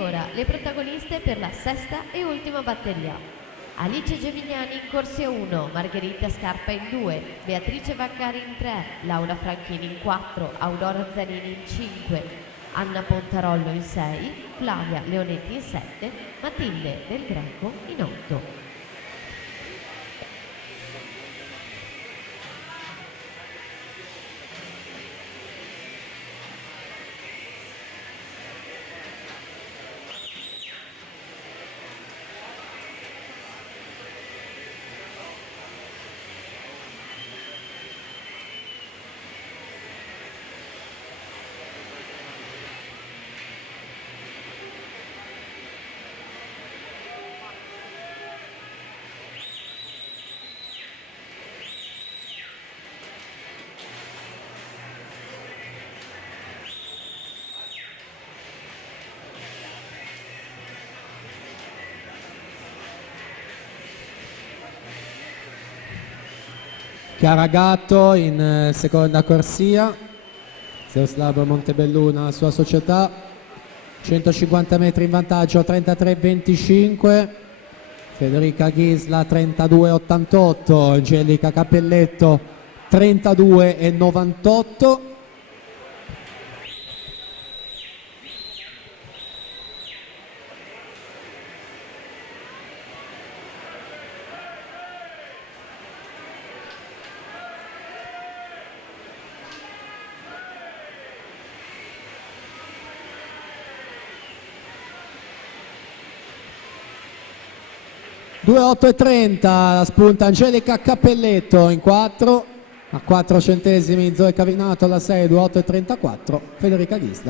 ora le protagoniste per la sesta e ultima batteria. Alice Gemignani in corsia 1, Margherita Scarpa in 2, Beatrice Vaccari in 3, Laura Franchini in 4, Aurora Zanini in 5, Anna Pontarollo in 6, Flavia Leonetti in 7, Matilde Del Greco in 8. Chiara Gatto in seconda corsia, Zeus Lab Montebelluna, la sua società, 150 metri in vantaggio, 33-25, Federica Ghisla 32-88, Angelica Cappelletto 32-98. e 2:8:30 la spunta Angelica Cappelletto in 4, a 4 centesimi Zoe Cavinato alla 6, 2:8:34 Federica Ghisla.